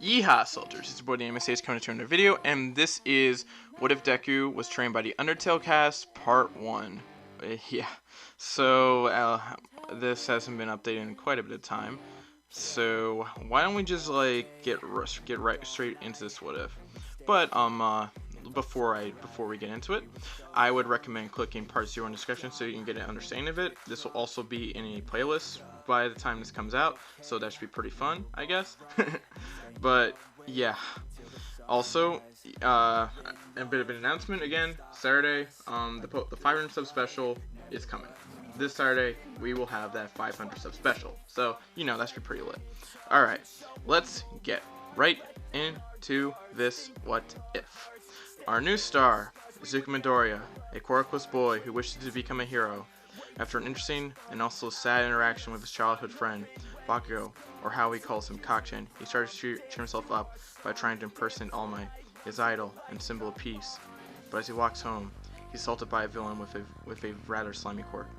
Yeehaw, soldiers! It's your boy the MSH coming to another video, and this is What If Deku Was Trained by the Undertale cast, Part 1. Yeah, so this hasn't been updated in quite a bit of time, so why don't we just get right straight into this What If? But before we get into it, I would recommend clicking Part 0 in the description so you can get an understanding of it. This will also be in a playlist by the time this comes out, so that should be pretty fun, I guess. But yeah, also a bit of an announcement again. Saturday, the 500 sub special is coming. This Saturday we will have that 500 sub special, so you know that should be pretty lit. All right, let's get right into this What If. Our new star, Izuku Midoriya, a quirkless boy who wishes to become a hero. After an interesting and also sad interaction with his childhood friend, Bakugo, or how he calls him Kakchen, he started to cheer himself up by trying to impersonate All Might, his idol and symbol of peace. But as he walks home, he's assaulted by a villain with a rather slimy quirk.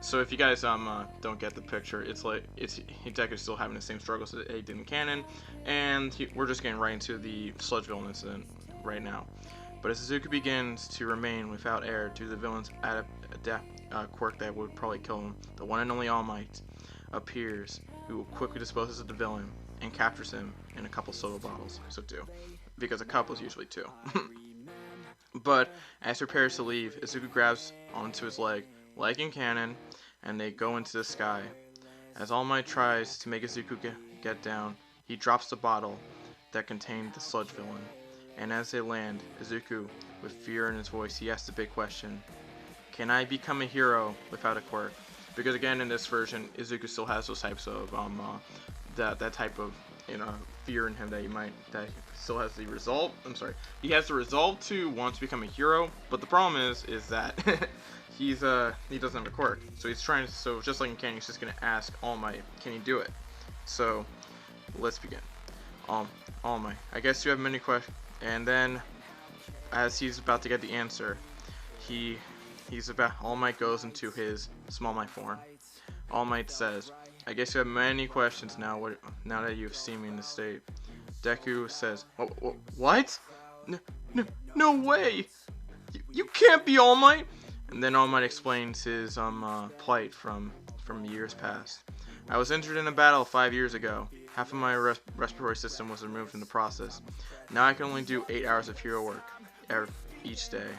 So if you guys don't get the picture, Deku's still having the same struggles that he did in canon, and we're just getting right into the sludge villain incident right now. But as Izuku begins to remain without air due to the villain's quirk that would probably kill him, the one and only All Might appears, who quickly disposes of the villain and captures him in a couple soda bottles. So two, because a couple is usually two. But as he prepares to leave, Izuku grabs onto his leg, like in canon, and they go into the sky. As All Might tries to make Izuku get down, he drops the bottle that contained the sludge villain. And as they land, Izuku, with fear in his voice, he asks the big question: can I become a hero without a quirk? Because again, in this version, Izuku still has those types of that type of fear in him that he still has the resolve. He has the resolve to want to become a hero, but the problem is that he doesn't have a quirk. So he's trying to. So just like in canon, he's just gonna ask All Might, can he do it? So let's begin. All Might, I guess you have many questions. And then, as he's about to get the answer, All Might goes into his Small Might form. All Might says, I guess you have many questions now that you've seen me in this state. Deku says, what? No way! You can't be All Might! And then All Might explains his plight from years past. I was injured in a battle 5 years ago. Half of my respiratory system was removed in the process. Now I can only do 8 hours of hero work each day.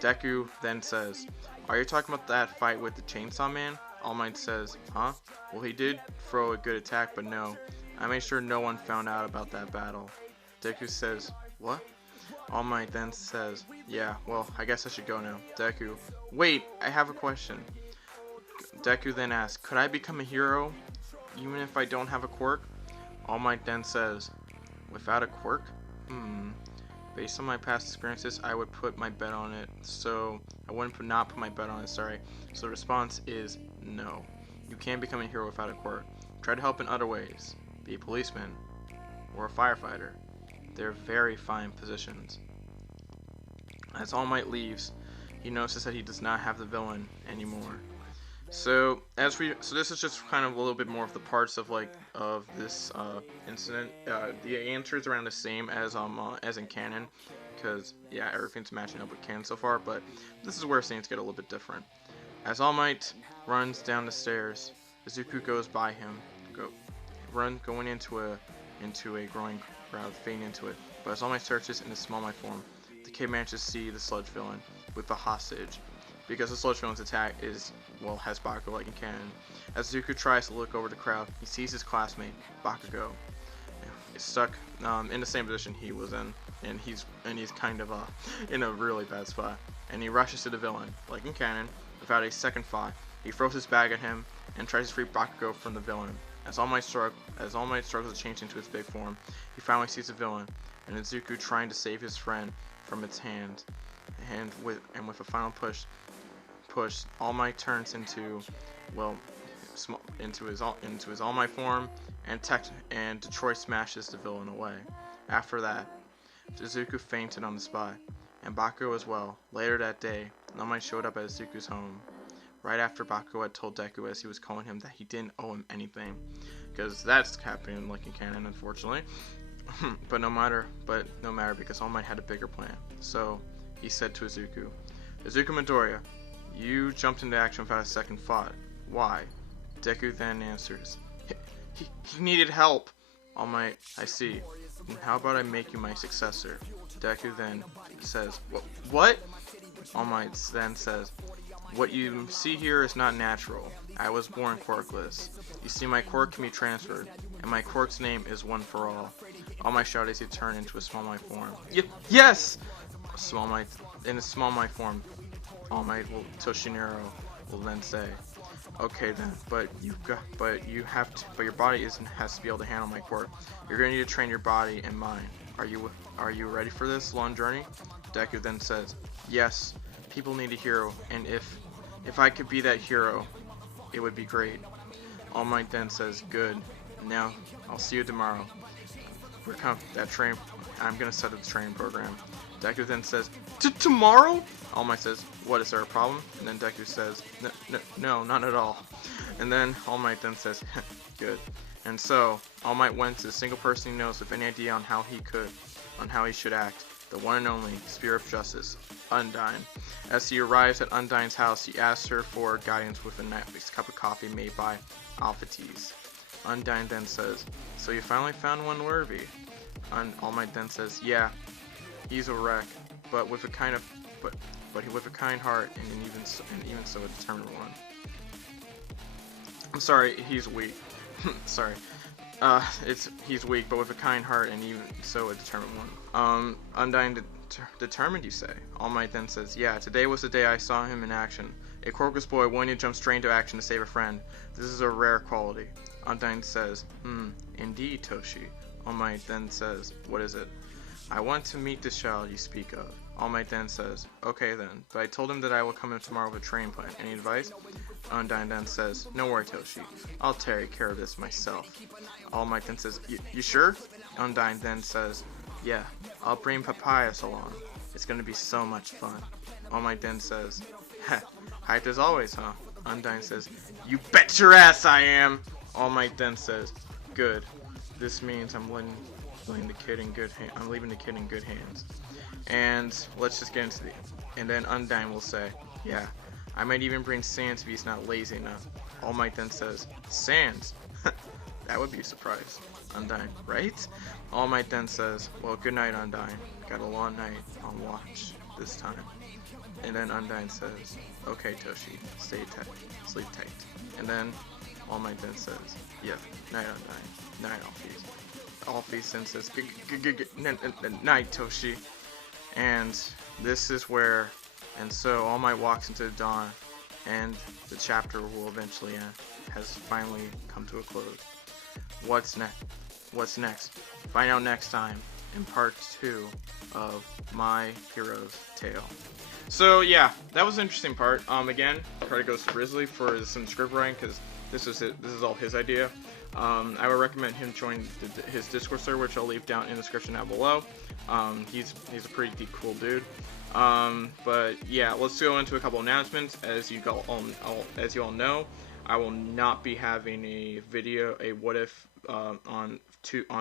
Deku then says, are you talking about that fight with the Chainsaw Man? All Might says, huh? Well, he did throw a good attack, but no. I made sure no one found out about that battle. Deku says, what? All Might then says, yeah, well, I guess I should go now. Deku, wait, I have a question. Deku then asks, could I become a hero even if I don't have a quirk? All Might then says, without a quirk? Based on my past experiences, I would put my bet on it. So I wouldn't not put my bet on it, sorry. So the response is no. You can't become a hero without a quirk. Try to help in other ways. Be a policeman or a firefighter. They're very fine positions. As All Might leaves, he notices that he does not have the villain anymore. So this is just kind of a little bit more of the parts of this incident. The answer is around the same as in canon, because yeah, everything's matching up with canon so far. But this is where things get a little bit different. As All Might runs down the stairs, Izuku goes by him, going into a growing crowd, fading into it. But as All Might searches in his Small Might form, the kid manages to see the sludge villain with the hostage. Because the sludge villain's attack has Bakugo like in canon. As Izuku tries to look over the crowd, he sees his classmate, Bakugo, is stuck in the same position he was in, and he's kind of in a really bad spot. And he rushes to the villain, like in canon, without a second thought. He throws his bag at him and tries to free Bakugo from the villain. As All Might struggles to change into his big form, he finally sees the villain, and Izuku trying to save his friend from its hand. With a final push, All Might turns into his All Might form, and Detroit smashes the villain away. After that, Izuku fainted on the spot, and Bakugo as well. Later that day, All Might showed up at Izuku's home, right after Bakugo had told Deku, as he was calling him, that he didn't owe him anything, because that's happening like in canon, unfortunately. but no matter, because All Might had a bigger plan. So he said to Izuku, Midoriya, you jumped into action without a second thought. Why? Deku then answers, he needed help. All Might, I see. And how about I make you my successor? Deku then says, what? All Might then says, what you see here is not natural. I was born quirkless. You see, my quirk can be transferred, and my quirk's name is One for All. All Might shouted as he turned into a Small Might form. Yes! In a Small Might form, All Might Toshinaro will then say, okay then, but your body has to be able to handle my quirk. You're gonna need to train your body and mind. Are you ready for this long journey? Deku then says, yes. People need a hero, and if I could be that hero, it would be great. All Might then says, good. Now I'll see you tomorrow. I'm gonna set up the training program. Deku then says, tomorrow? All Might says, what, is there a problem? And then Deku says, no, not at all. And then All Might then says, good. And so, All Might went to the single person he knows with any idea on how he should act, the one and only Spirit of Justice, Undyne. As he arrives at Undyne's house, he asks her for guidance with a nice cup of coffee made by Alphatease. Undyne then says, so you finally found one worthy? All Might then says, yeah, he's a wreck, but with a kind heart and even so a determined one. I'm sorry, he's weak. Sorry. He's weak, but with a kind heart and even so a determined one. Undyne determined, you say? All Might then says, yeah, today was the day I saw him in action. A quirkless boy willing to jump straight into action to save a friend. This is a rare quality. Undyne says, indeed, Toshi. All Might then says, what is it? I want to meet the child you speak of. All Might then says, okay then, but I told him that I will come in tomorrow with a training plan. Any advice? Undyne then says, no worry, Toshi. I'll take care of this myself. All Might then says, you sure? Undyne then says, yeah, I'll bring Papayas along. It's gonna be so much fun. All Might then says, heh, hyped as always, huh? Undyne says, you bet your ass I am! All Might then says, good. This means I'm leaving the kid in good hands. And let's just get into and then Undyne will say, yeah, I might even bring Sans if he's not lazy enough. All Might then says, Sans? That would be a surprise. Undyne, right? All Might then says, well, good night, Undyne. Got a long night on watch this time. And then Undyne says, okay, Toshi, sleep tight. And then All Might then says, yeah, night, Undyne. Night, Alphys then says, night, Toshi. And this is where, and so All Might walks into the dawn, and the chapter will eventually end, has finally come to a close. What's next? Find out next time in part 2 of My Hero's Tale. So yeah, that was an interesting part. Again, credit goes to Grizzly for some script writing, because this is all his idea. I would recommend him join his Discord server, which I'll leave down in the description down below. He's a pretty cool dude. But yeah, let's go into a couple announcements. As you all know, I will not be having a what if on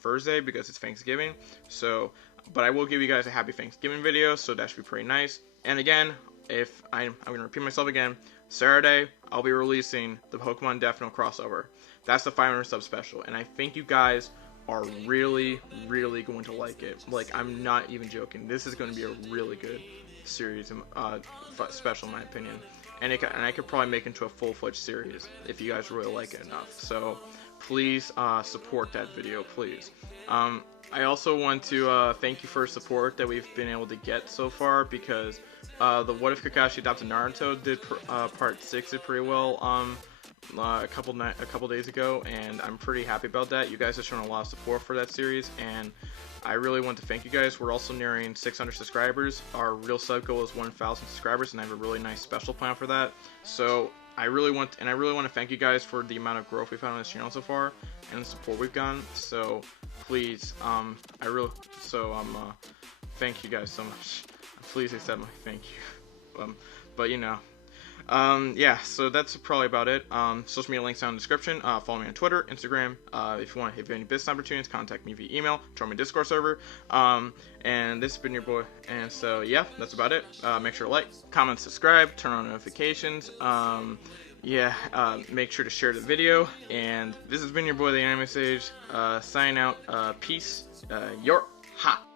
Thursday because it's Thanksgiving. So, but I will give you guys a happy Thanksgiving video, so that should be pretty nice. And again, if I'm gonna repeat myself again, Saturday I'll be releasing the Pokemon Death Note crossover. That's the 500 sub special, and I think you guys are really going to like it. Like, I'm not even joking. This is going to be a really good series, special in my opinion. And I could probably make it into a full-fledged series if you guys really like it enough. So please support that video, please. I also want to thank you for support that we've been able to get so far, because the What If Kakashi Adopted Naruto did part 6 did pretty well a couple days ago, and I'm pretty happy about that. You guys have shown a lot of support for that series, and I really want to thank you guys. We're also nearing 600 subscribers. Our real sub goal is 1,000 subscribers, and I have a really nice special plan for that. So I really want to thank you guys for the amount of growth we've had on this channel so far and the support we've gotten. So please, thank you guys so much. Please accept my thank you. But you know, Yeah, so that's probably about it. Social media links down in the description. Follow me on Twitter, Instagram. If you have any business opportunities, contact me via email. Join my Discord server. And this has been your boy. And so, yeah, that's about it. Make sure to like, comment, subscribe, turn on notifications. Make sure to share the video. And this has been your boy, the Anime Sage. Sign out. Peace. YEEHAW.